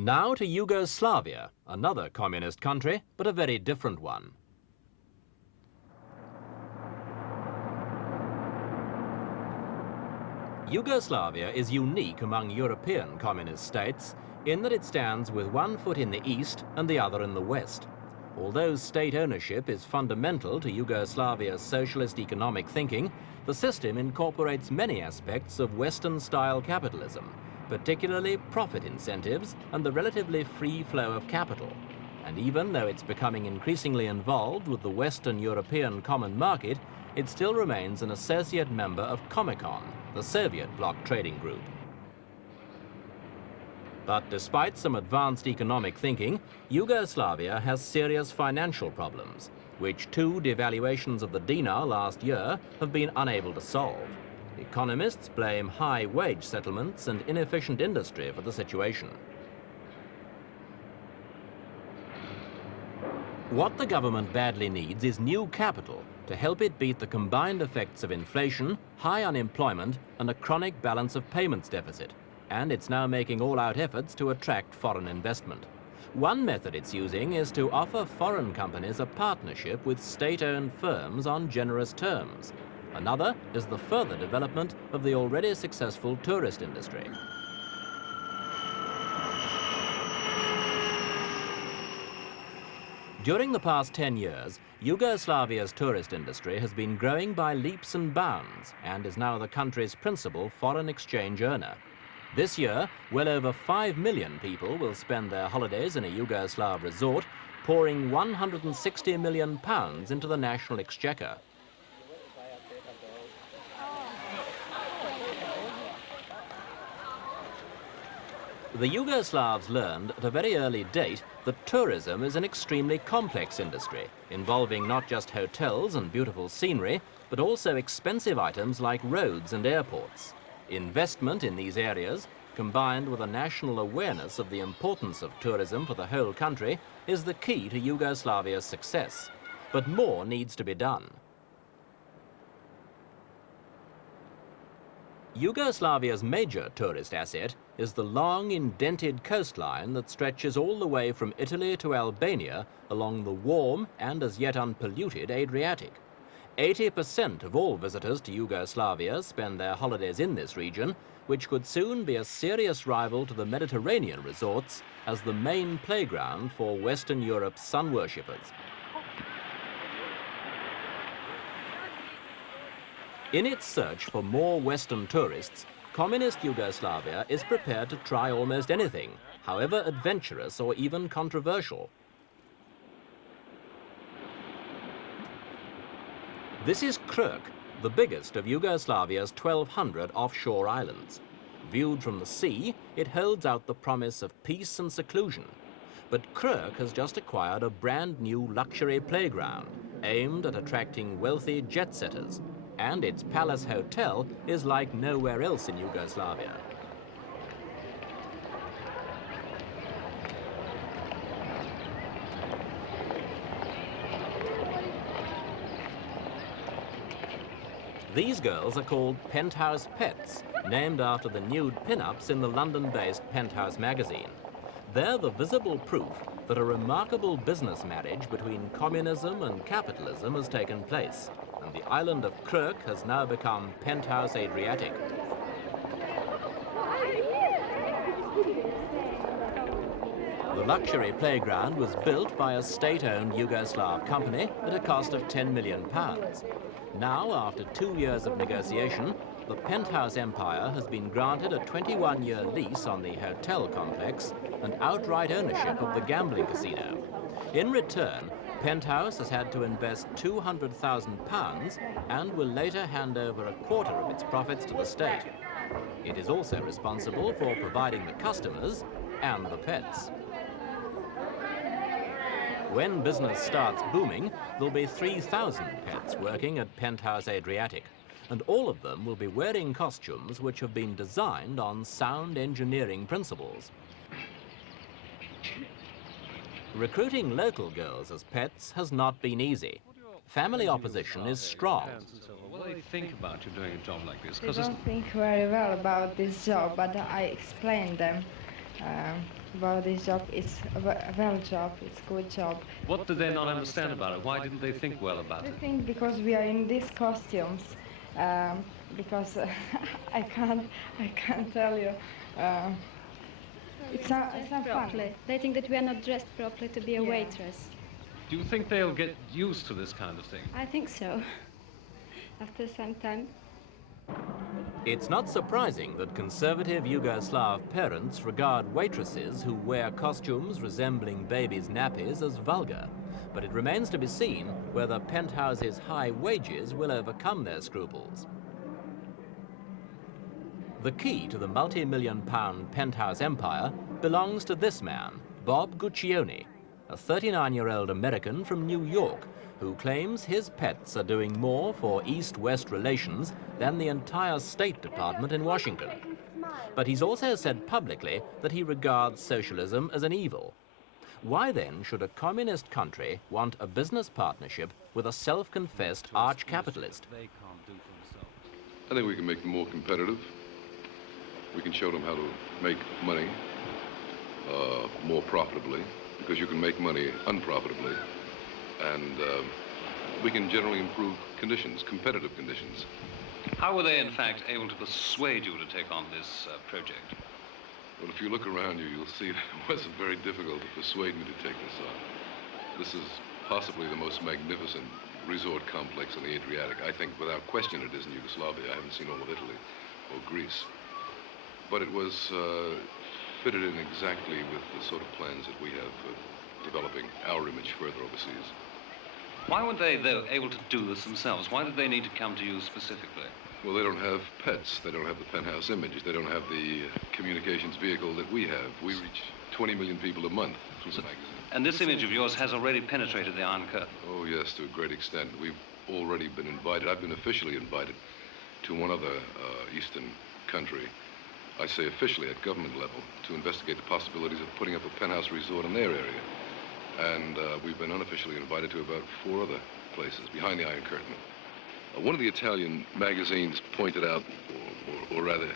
Now to Yugoslavia, another communist country, but a very different one. Yugoslavia is unique among European communist states in that it stands with one foot in the east and the other in the west. Although state ownership is fundamental to Yugoslavia's socialist economic thinking, the system incorporates many aspects of Western-style capitalism, particularly profit incentives and the relatively free flow of capital. And even though it's becoming increasingly involved with the Western European common market, it still remains an associate member of Comecon, the Soviet bloc trading group. But despite some advanced economic thinking, Yugoslavia has serious financial problems, which 2 devaluations of the dinar last year have been unable to solve. Economists blame high wage settlements and inefficient industry for the situation. What the government badly needs is new capital to help it beat the combined effects of inflation, high unemployment, and a chronic balance of payments deficit. And it's now making all-out efforts to attract foreign investment. One method it's using is to offer foreign companies a partnership with state-owned firms on generous terms. Another is the further development of the already successful tourist industry. During the past 10 years, Yugoslavia's tourist industry has been growing by leaps and bounds and is now the country's principal foreign exchange earner. This year, well over 5 million people will spend their holidays in a Yugoslav resort, pouring £160 million into the national exchequer. The Yugoslavs learned at a very early date that tourism is an extremely complex industry, involving not just hotels and beautiful scenery, but also expensive items like roads and airports. Investment in these areas, combined with a national awareness of the importance of tourism for the whole country, is the key to Yugoslavia's success. But more needs to be done. Yugoslavia's major tourist asset is the long, indented coastline that stretches all the way from Italy to Albania along the warm and as yet unpolluted Adriatic. 80% of all visitors to Yugoslavia spend their holidays in this region, which could soon be a serious rival to the Mediterranean resorts as the main playground for Western Europe's sun worshippers. In its search for more Western tourists, communist Yugoslavia is prepared to try almost anything, however adventurous or even controversial. This is Krk, the biggest of Yugoslavia's 1,200 offshore islands. Viewed from the sea, it holds out the promise of peace and seclusion. But Krk has just acquired a brand new luxury playground aimed at attracting wealthy jet-setters, and its palace hotel is like nowhere else in Yugoslavia. These girls are called Penthouse Pets, named after the nude pin-ups in the London-based Penthouse Magazine. They're the visible proof that a remarkable business marriage between communism and capitalism has taken place, and the island of Krk has now become Penthouse Adriatic. The luxury playground was built by a state-owned Yugoslav company at a cost of £10 million. Now, after 2 years of negotiation, the Penthouse empire has been granted a 21-year lease on the hotel complex and outright ownership of the gambling casino. In return, Penthouse has had to invest £200,000 and will later hand over a quarter of its profits to the state. It is also responsible for providing the customers and the pets. When business starts booming, there'll be 3,000 pets working at Penthouse Adriatic, and all of them will be wearing costumes which have been designed on sound engineering principles. Recruiting local girls as pets has not been easy. Family opposition is strong. What do they think about you doing a job like this? They don't think very well about this job, but I explain them about this job. It's a well job, it's a good job. What did they not understand about it? Why didn't they think well about I it? think because we are in these costumes, because I can't tell you. It's not properly. fun. They think that we are not dressed properly to be a waitress. Do you think they'll get used to this kind of thing? I think so. After some time. It's not surprising that conservative Yugoslav parents regard waitresses who wear costumes resembling babies' nappies as vulgar. But it remains to be seen whether Penthouse's high wages will overcome their scruples. The key to the multi-million-pound Penthouse empire belongs to this man, Bob Guccione, a 39-year-old American from New York who claims his pets are doing more for East-West relations than the entire State Department in Washington. But he's also said publicly that he regards socialism as an evil. Why then should a communist country want a business partnership with a self-confessed arch-capitalist? I think we can make them more competitive. We can show them how to make money more profitably, because you can make money unprofitably. And we can generally improve conditions, competitive conditions. How were they, in fact, able to persuade you to take on this project? Well, if you look around you, you'll see that it wasn't very difficult to persuade me to take this on. This is possibly the most magnificent resort complex in the Adriatic. I think, without question, it is in Yugoslavia. I haven't seen all of Italy or Greece. But it was fitted in exactly with the sort of plans that we have for developing our image further overseas. Why weren't they, though, able to do this themselves? Why did they need to come to you specifically? Well, they don't have pets. They don't have the Penthouse image. They don't have the communications vehicle that we have. We reach 20 million people a month through the magazine. And this image of yours has already penetrated the Iron Curtain. Oh, yes, to a great extent. We've already been invited. I've been officially invited to one other Eastern country. I say officially at government level, to investigate the possibilities of putting up a penthouse resort in their area. And we've been unofficially invited to about 4 other places behind the Iron Curtain. One of the Italian magazines pointed out, or rather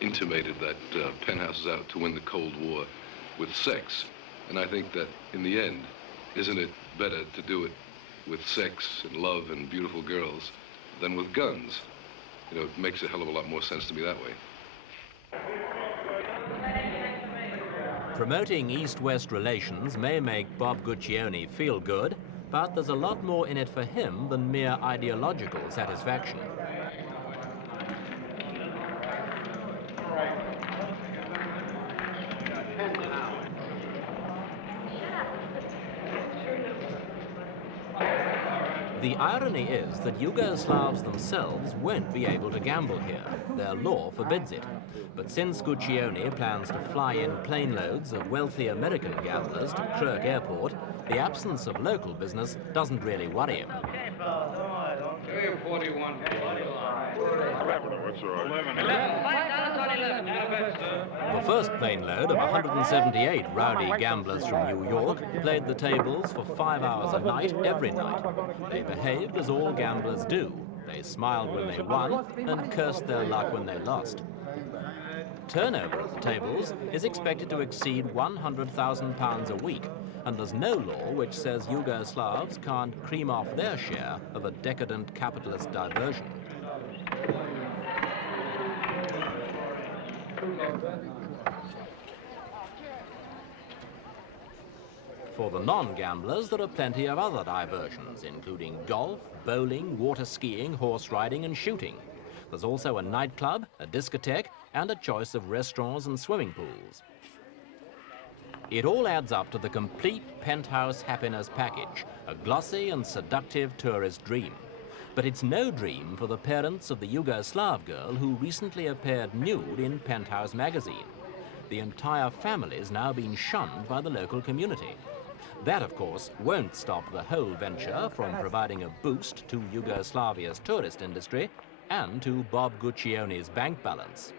intimated, that Penthouse is out to win the Cold War with sex. And I think that in the end, isn't it better to do it with sex and love and beautiful girls than with guns? You know, it makes a hell of a lot more sense to me that way. Promoting East-West relations may make Bob Guccione feel good, but there's a lot more in it for him than mere ideological satisfaction. The irony is that Yugoslavs themselves won't be able to gamble here. Their law forbids it. But since Guccione plans to fly in plane loads of wealthy American gamblers to Krk Airport, the absence of local business doesn't really worry him. The first plane load of 178 rowdy gamblers from New York played the tables for 5 hours a night, every night. They behaved as all gamblers do. They smiled when they won and cursed their luck when they lost. Turnover at the tables is expected to exceed £100,000 a week, and there's no law which says Yugoslavs can't cream off their share of a decadent capitalist diversion. For the non-gamblers, there are plenty of other diversions, including golf, bowling, water skiing, horse riding, and shooting. There's also a nightclub, a discotheque, and a choice of restaurants and swimming pools. It all adds up to the complete Penthouse happiness package, a glossy and seductive tourist dream. But it's no dream for the parents of the Yugoslav girl who recently appeared nude in Penthouse Magazine. The entire family's now been shunned by the local community. That, of course, won't stop the whole venture from providing a boost to Yugoslavia's tourist industry and to Bob Guccione's bank balance.